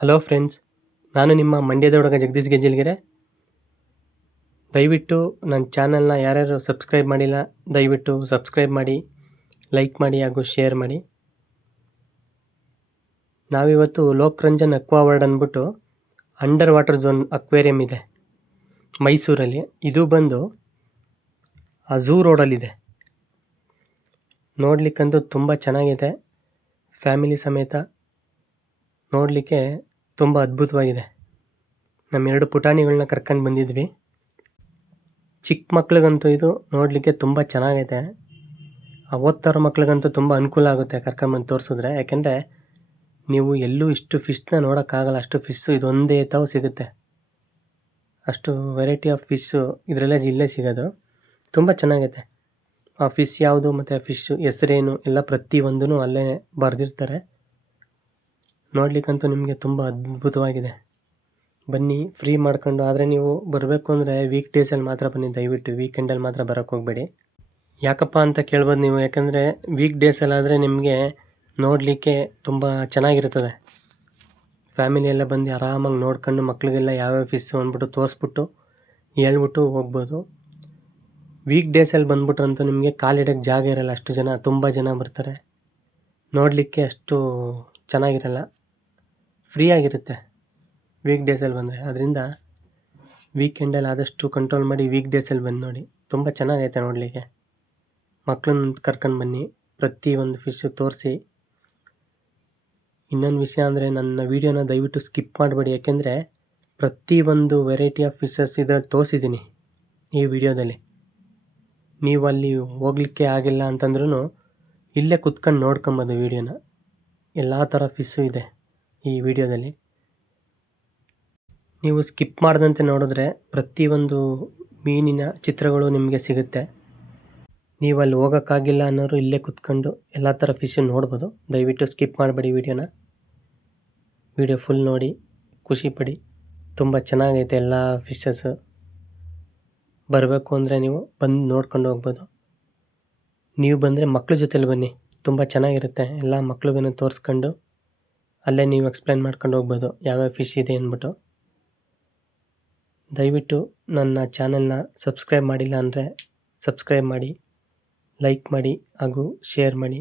Hello friends, ನಾನು ನಿಮ್ಮ ಮಂಡ್ಯದ ಹುಡುಗ ಜಗದೀಶ್ ಗೆಜ್ಜಿಲ್ಗೆರೆ. ದಯವಿಟ್ಟು ನನ್ನ ಚಾನಲ್ನ ಯಾರ್ಯಾರು ಸಬ್ಸ್ಕ್ರೈಬ್ ಮಾಡಿಲ್ಲ, ದಯವಿಟ್ಟು ಸಬ್ಸ್ಕ್ರೈಬ್ ಮಾಡಿ, ಲೈಕ್ ಮಾಡಿ ಹಾಗೂ ಶೇರ್ ಮಾಡಿ. ನಾವಿವತ್ತು ಲೋಕರಂಜನ್ ಅಕ್ವಾ ವರ್ಲ್ಡ್ ಅಂದ್ಬಿಟ್ಟು ಅಂಡರ್ ವಾಟರ್ ಝೋನ್ ಅಕ್ವೇರಿಯಂ ಇದೆ ಮೈಸೂರಲ್ಲಿ. ಇದು ಬಂದು ಝೂ ರೋಡಲ್ಲಿದೆ. ನೋಡಲಿಕ್ಕಂತೂ ತುಂಬ ಚೆನ್ನಾಗಿದೆ. ಫ್ಯಾಮಿಲಿ ಸಮೇತ ನೋಡಲಿಕ್ಕೆ ತುಂಬ ಅದ್ಭುತವಾಗಿದೆ. ನಮ್ಮ 2 ಪುಟಾಣಿಗಳನ್ನ ಕರ್ಕೊಂಡು ಬಂದಿದ್ವಿ. ಚಿಕ್ಕ ಮಕ್ಳಿಗಂತೂ ಇದು ನೋಡಲಿಕ್ಕೆ ತುಂಬ ಚೆನ್ನಾಗೈತೆ. ಓದ್ತಾರೋ ಮಕ್ಳಿಗಂತೂ ತುಂಬ ಅನುಕೂಲ ಆಗುತ್ತೆ ಕರ್ಕೊಂಬಂದು ತೋರಿಸಿದ್ರೆ. ಯಾಕೆಂದರೆ ನೀವು ಎಲ್ಲೂ ಇಷ್ಟು ಫಿಶ್ನ ನೋಡೋಕ್ಕಾಗಲ್ಲ. ಅಷ್ಟು ಫಿಶ್ಶು ಇದೊಂದೇ ತಾವು ಸಿಗುತ್ತೆ. ಅಷ್ಟು ವೆರೈಟಿ ಆಫ್ ಫಿಶ್ಶು ಇಲ್ಲೇ ಸಿಗೋದು. ತುಂಬ ಚೆನ್ನಾಗೈತೆ. ಆ ಫಿಶ್ ಯಾವುದು ಮತ್ತು ಆ ಫಿಶ್ಶು ಹೆಸರೇನು ಎಲ್ಲ ಪ್ರತಿಯೊಂದೂ ಅಲ್ಲೇ ಬರೆದಿರ್ತಾರೆ. ನೋಡಲಿಕ್ಕಂತೂ ನಿಮಗೆ ತುಂಬ ಅದ್ಭುತವಾಗಿದೆ. ಬನ್ನಿ, ಫ್ರೀ ಮಾಡ್ಕೊಂಡು. ಆದರೆ ನೀವು ಬರಬೇಕು ಅಂದರೆ ವೀಕ್ ಡೇಸಲ್ಲಿ ಮಾತ್ರ ಬನ್ನಿ, ದಯವಿಟ್ಟು ವೀಕೆಂಡಲ್ಲಿ ಮಾತ್ರ ಬರೋಕ್ಕೆ ಹೋಗಬೇಡಿ. ಯಾಕಪ್ಪ ಅಂತ ಕೇಳ್ಬೋದು ನೀವು. ಯಾಕಂದರೆ ವೀಕ್ ಡೇಸಲ್ಲಾದರೆ ನಿಮಗೆ ನೋಡಲಿಕ್ಕೆ ತುಂಬ ಚೆನ್ನಾಗಿರ್ತದೆ. ಫ್ಯಾಮಿಲಿ ಎಲ್ಲ ಬಂದು ಆರಾಮಾಗಿ ನೋಡ್ಕೊಂಡು ಮಕ್ಕಳಿಗೆಲ್ಲ ಯಾವ್ಯಾವ ಫಿಶ್ಶು ಅಂದ್ಬಿಟ್ಟು ತೋರಿಸ್ಬಿಟ್ಟು ಹೇಳ್ಬಿಟ್ಟು ಹೋಗ್ಬೋದು. ವೀಕ್ ಡೇಸಲ್ಲಿ ಬಂದ್ಬಿಟ್ರಂತೂ ನಿಮಗೆ ಕಾಲಿಡೋಕ್ಕೆ ಜಾಗ ಇರೋಲ್ಲ. ಅಷ್ಟು ಜನ, ತುಂಬ ಜನ ಬರ್ತಾರೆ. ನೋಡಲಿಕ್ಕೆ ಅಷ್ಟು ಚೆನ್ನಾಗಿರಲ್ಲ, ಫ್ರೀಯಾಗಿರುತ್ತೆ ವೀಕ್ ಡೇಸಲ್ಲಿ ಬಂದರೆ. ಅದರಿಂದ ವೀಕೆಂಡಲ್ಲಿ ಆದಷ್ಟು ಕಂಟ್ರೋಲ್ ಮಾಡಿ ವೀಕ್ ಡೇಸಲ್ಲಿ ಬಂದು ನೋಡಿ. ತುಂಬ ಚೆನ್ನಾಗೈತೆ ನೋಡಲಿಕ್ಕೆ. ಮಕ್ಕಳನ್ನ ಕರ್ಕೊಂಡು ಬನ್ನಿ, ಪ್ರತಿಯೊಂದು ಫಿಶ್ಶು ತೋರಿಸಿ. ಇನ್ನೊಂದು ವಿಷಯ ಅಂದರೆ ನನ್ನ ವೀಡಿಯೋನ ದಯವಿಟ್ಟು ಸ್ಕಿಪ್ ಮಾಡಬೇಡಿ. ಯಾಕೆಂದರೆ ಪ್ರತಿಯೊಂದು ವೆರೈಟಿ ಆಫ್ ಫಿಶಸ್ ಇದರಲ್ಲಿ ತೋರಿಸಿದ್ದೀನಿ ಈ ವಿಡಿಯೋದಲ್ಲಿ. ನೀವು ಅಲ್ಲಿ ಹೋಗಲಿಕ್ಕೆ ಆಗಿಲ್ಲ ಅಂತಂದ್ರೂ ಇಲ್ಲೇ ಕುತ್ಕೊಂಡು ನೋಡ್ಕೊಬೋದು ವೀಡಿಯೋನ. ಎಲ್ಲ ಥರ ಫಿಶ್ಶು ಇದೆ ಈ ವಿಡಿಯೋದಲ್ಲಿ. ನೀವು ಸ್ಕಿಪ್ ಮಾಡದಂತೆ ನೋಡಿದ್ರೆ ಪ್ರತಿಯೊಂದು ಮೀನಿನ ಚಿತ್ರಗಳು ನಿಮಗೆ ಸಿಗುತ್ತೆ. ನೀವು ಅಲ್ಲಿ ಹೋಗೋಕ್ಕಾಗಿಲ್ಲ ಅನ್ನೋರು ಇಲ್ಲೇ ಕುತ್ಕೊಂಡು ಎಲ್ಲ ಥರ ಫಿಶ್ಶು ನೋಡ್ಬೋದು. ದಯವಿಟ್ಟು ಸ್ಕಿಪ್ ಮಾಡಬೇಡಿ ವಿಡಿಯೋನ. ವಿಡಿಯೋ ಫುಲ್ ನೋಡಿ, ಖುಷಿಪಡಿ. ತುಂಬ ಚೆನ್ನಾಗೈತೆ ಎಲ್ಲ ಫಿಶಸ್ಸು. ಬರಬೇಕು ಅಂದರೆ ನೀವು ಬಂದು ನೋಡ್ಕೊಂಡು ಹೋಗ್ಬೋದು. ನೀವು ಬಂದರೆ ಮಕ್ಳ ಜೊತೆಲಿ ಬನ್ನಿ, ತುಂಬ ಚೆನ್ನಾಗಿರುತ್ತೆ. ಎಲ್ಲ ಮಕ್ಳಿಗೂ ತೋರಿಸ್ಕೊಂಡು ಅಲ್ಲೇ ನೀವು ಎಕ್ಸ್ಪ್ಲೇನ್ ಮಾಡ್ಕೊಂಡು ಹೋಗ್ಬೋದು ಯಾವ್ಯಾವ ಫಿಶ್ ಇದೆ ಅಂದ್ಬಿಟ್ಟು. ದಯವಿಟ್ಟು ನನ್ನ ಚಾನಲ್ನ ಸಬ್ಸ್ಕ್ರೈಬ್ ಮಾಡಿಲ್ಲ ಅಂದರೆ ಸಬ್ಸ್ಕ್ರೈಬ್ ಮಾಡಿ, ಲೈಕ್ ಮಾಡಿ ಹಾಗೂ ಶೇರ್ ಮಾಡಿ.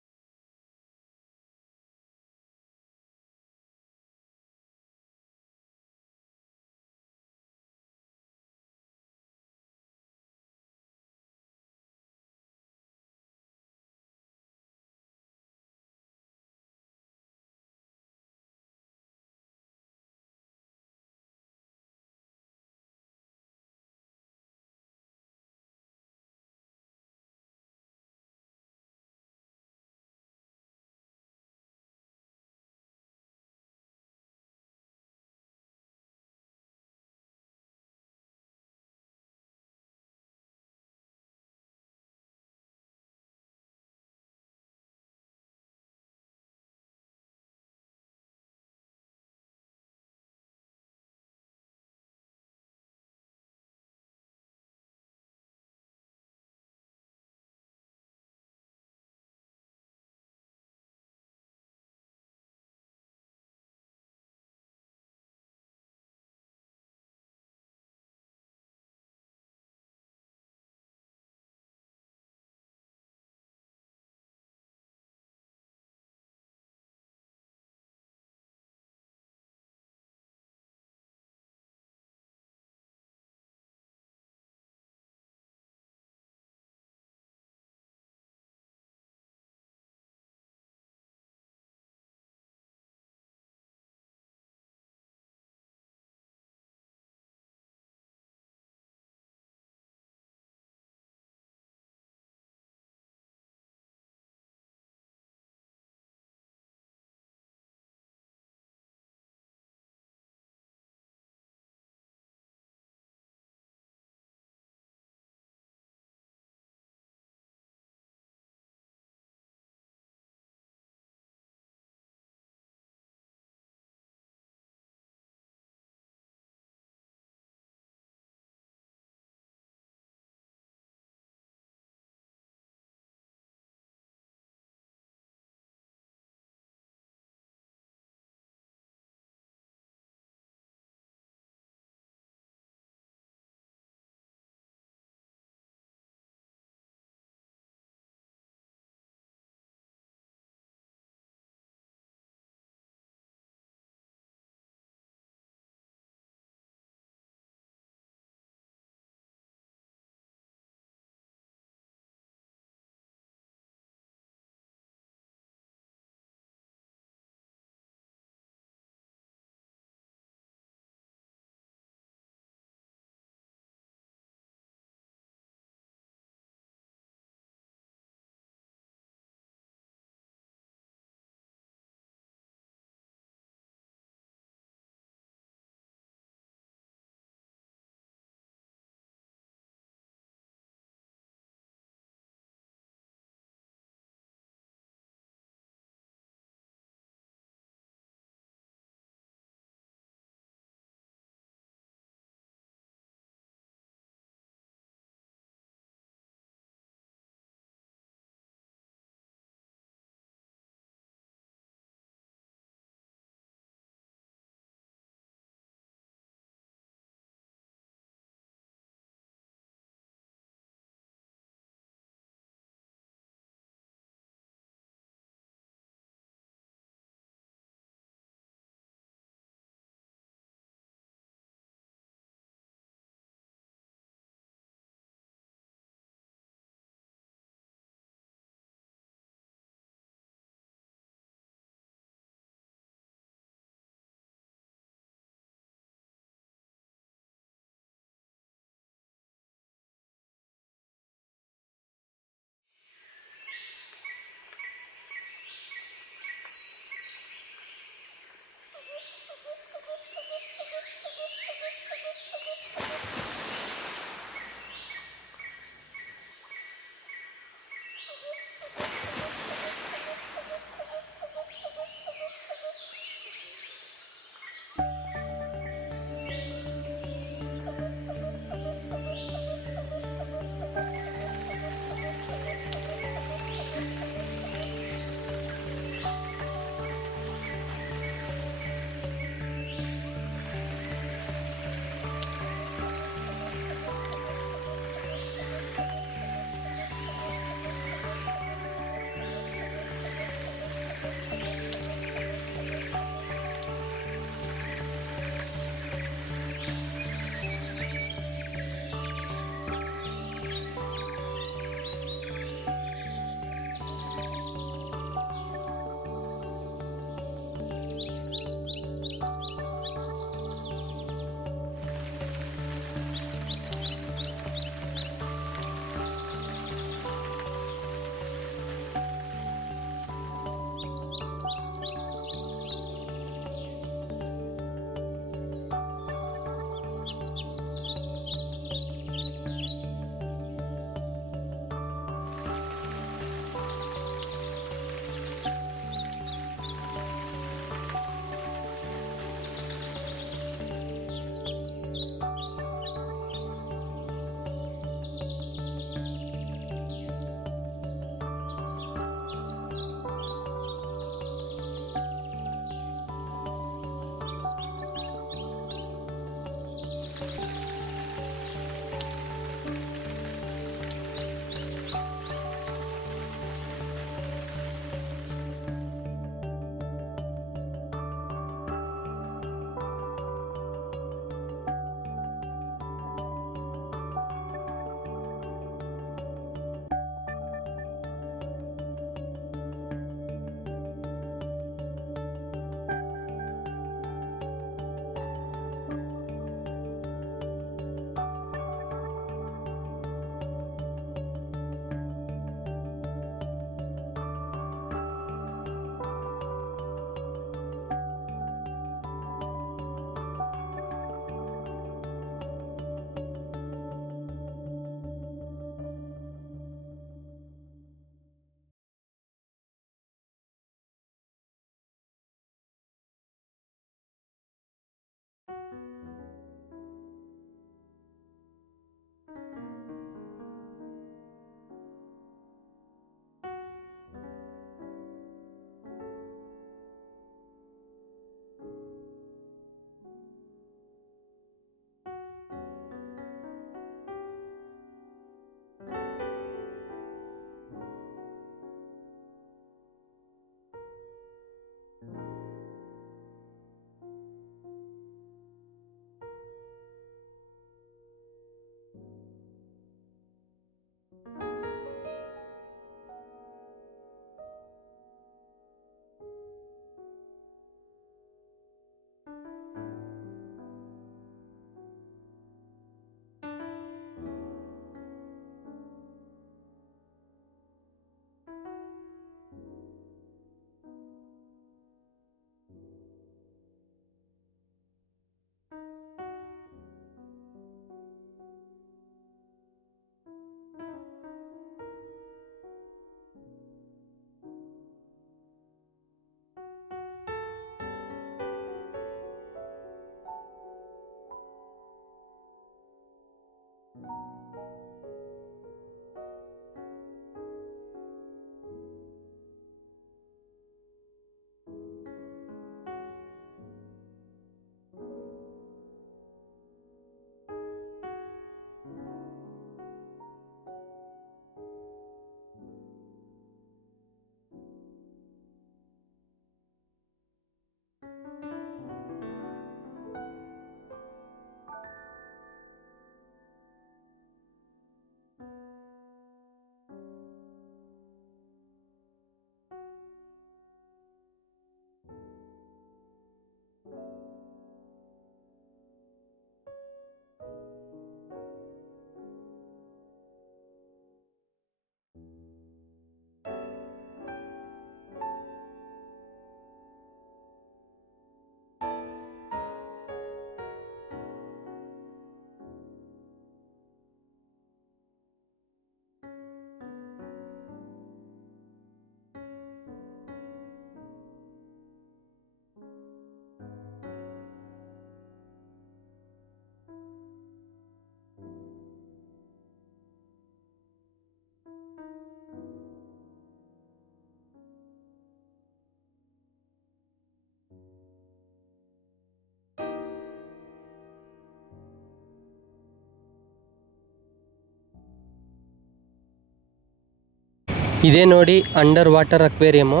ಇದೇ ನೋಡಿ ಅಂಡರ್ ವಾಟರ್ ಅಕ್ವೇರಿಯಮ್ಮು.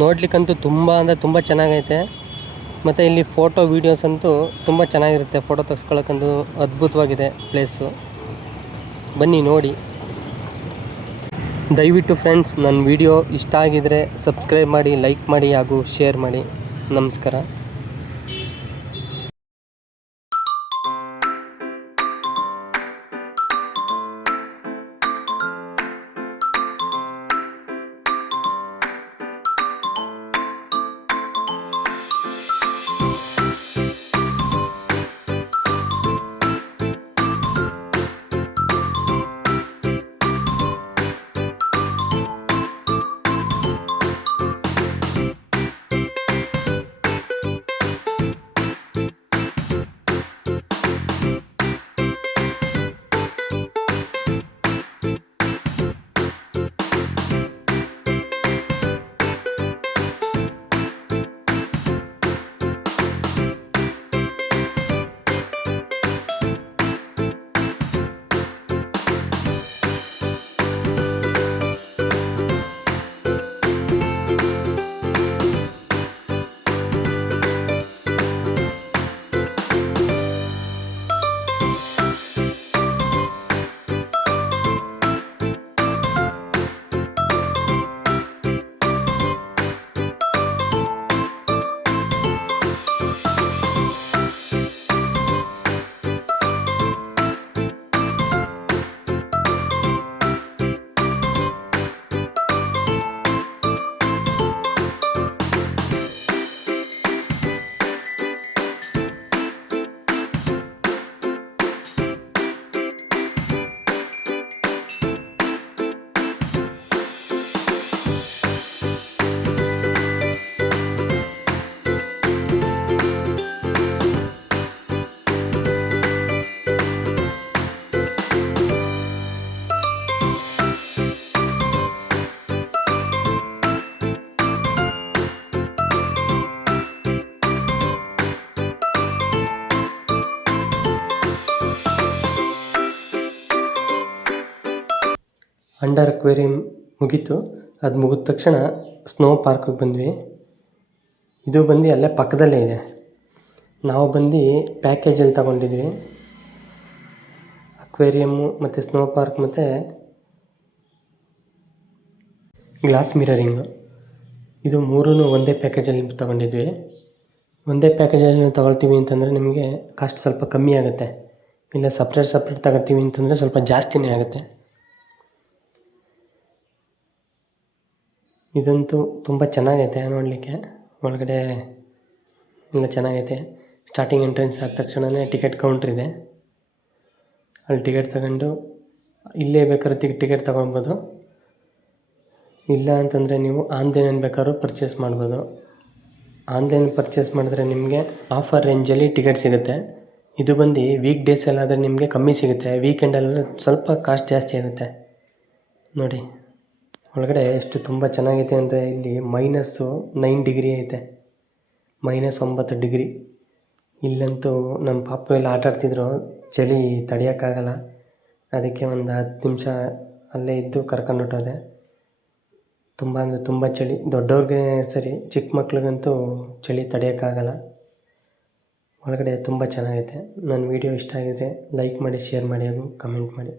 ನೋಡ್ಲಿಕ್ಕಂತೂ ತುಂಬ ಅಂದರೆ ತುಂಬ ಚೆನ್ನಾಗೈತೆ. ಮತ್ತು ಇಲ್ಲಿ ಫೋಟೋ ವೀಡಿಯೋಸ್ ಅಂತೂ ತುಂಬ ಚೆನ್ನಾಗಿರುತ್ತೆ. ಫೋಟೋ ತೆಗೆಸ್ಕೊಳ್ಳೋಕ್ಕಂತೂ ಅದ್ಭುತವಾಗಿದೆ ಪ್ಲೇಸು. ಬನ್ನಿ ನೋಡಿ. ದಯವಿಟ್ಟು ಫ್ರೆಂಡ್ಸ್ ನನ್ನ ವಿಡಿಯೋ ಇಷ್ಟ ಆಗಿದರೆ ಸಬ್ಸ್ಕ್ರೈಬ್ ಮಾಡಿ, ಲೈಕ್ ಮಾಡಿ ಹಾಗೂ ಶೇರ್ ಮಾಡಿ. ನಮಸ್ಕಾರ. ಅಂಡರ್ ಅಕ್ವೇರಿಯಂ ಮುಗೀತು. ಅದು ಮುಗಿದ ತಕ್ಷಣ ಸ್ನೋ ಪಾರ್ಕಿಗೆ ಬಂದ್ವಿ. ಇದು ಬಂದು ಅಲ್ಲೇ ಪಕ್ಕದಲ್ಲೇ ಇದೆ. ನಾವು ಬಂದು ಪ್ಯಾಕೇಜಲ್ಲಿ ತಗೊಂಡಿದ್ವಿ. ಅಕ್ವೇರಿಯಮ್ಮು ಮತ್ತು ಸ್ನೋ ಪಾರ್ಕ್ ಮತ್ತು ಗ್ಲಾಸ್ ಮಿರರಿಂಗು, ಇದು ಮೂರೂ ಒಂದೇ ಪ್ಯಾಕೇಜಲ್ಲಿ ತಗೊಂಡಿದ್ವಿ. ಒಂದೇ ಪ್ಯಾಕೇಜಲ್ಲಿ ನಾವು ತಗೊಳ್ತೀವಿ ಅಂತಂದರೆ ನಿಮಗೆ ಕಾಸ್ಟ್ ಸ್ವಲ್ಪ ಕಮ್ಮಿ ಆಗುತ್ತೆ. ಇಲ್ಲ ಸಪ್ರೇಟ್ ತಗೊಳ್ತೀವಿ ಅಂತಂದರೆ ಸ್ವಲ್ಪ ಜಾಸ್ತಿನೇ ಆಗುತ್ತೆ. ಇದಂತೂ ತುಂಬ ಚೆನ್ನಾಗೈತೆ ನೋಡಲಿಕ್ಕೆ. ಒಳಗಡೆ ಎಲ್ಲ ಚೆನ್ನಾಗೈತೆ. ಸ್ಟಾರ್ಟಿಂಗ್ ಎಂಟ್ರೆನ್ಸ್ ಆದ ತಕ್ಷಣವೇ ಟಿಕೆಟ್ ಕೌಂಟ್ರ್ ಇದೆ. ಅಲ್ಲಿ ಟಿಕೆಟ್ ತಗೊಂಡು ಇಲ್ಲೇ ಬೇಕಾದ್ರೆ ಟಿಕೆಟ್ ತೊಗೊಳ್ಬೋದು. ಇಲ್ಲ ಅಂತಂದರೆ ನೀವು ಆನ್ಲೈನಲ್ಲಿ ಬೇಕಾದ್ರೂ ಪರ್ಚೇಸ್ ಮಾಡ್ಬೋದು. ಆನ್ಲೈನ್ ಪರ್ಚೇಸ್ ಮಾಡಿದ್ರೆ ನಿಮಗೆ ಆಫರ್ ರೇಂಜಲ್ಲಿ ಟಿಕೆಟ್ ಸಿಗುತ್ತೆ. ಇದು ಬಂದು ವೀಕ್ ಡೇಸ್ ಎಲ್ಲಾದರೆ ನಿಮಗೆ ಕಮ್ಮಿ ಸಿಗುತ್ತೆ, ವೀಕೆಂಡಲ್ಲಿ ಸ್ವಲ್ಪ ಕಾಸ್ಟ್ ಜಾಸ್ತಿ ಆಗುತ್ತೆ. ನೋಡಿ ಒಳಗಡೆ ಎಷ್ಟು ತುಂಬ ಚೆನ್ನಾಗೈತೆ ಅಂದರೆ ಇಲ್ಲಿ -9 ಡಿಗ್ರಿ ಐತೆ, -9 ಡಿಗ್ರಿ. ಇಲ್ಲಂತೂ ನಮ್ಮ ಪಾಪು ಎಲ್ಲ ಆಟ ಆಡ್ತಿದ್ರು, ಚಳಿ ತಡೆಯೋಕ್ಕಾಗಲ್ಲ. ಅದಕ್ಕೆ ಒಂದು 10 ನಿಮಿಷ ಅಲ್ಲೇ ಇದ್ದು ಕರ್ಕೊಂಡು ಹೊರ್ಟೋದೆ. ತುಂಬ ಅಂದರೆ ತುಂಬ ಚಳಿ, ದೊಡ್ಡವ್ರಿಗೆ ಸರಿ, ಚಿಕ್ಕ ಮಕ್ಳಿಗಂತೂ ಚಳಿ ತಡೆಯೋಕ್ಕಾಗಲ್ಲ. ಒಳಗಡೆ ತುಂಬ ಚೆನ್ನಾಗೈತೆ. ನನ್ನ ವೀಡಿಯೋ ಇಷ್ಟ ಆಗಿದೆ ಲೈಕ್ ಮಾಡಿ, ಶೇರ್ ಮಾಡಿ ಹಾಗೂ ಕಮೆಂಟ್ ಮಾಡಿ.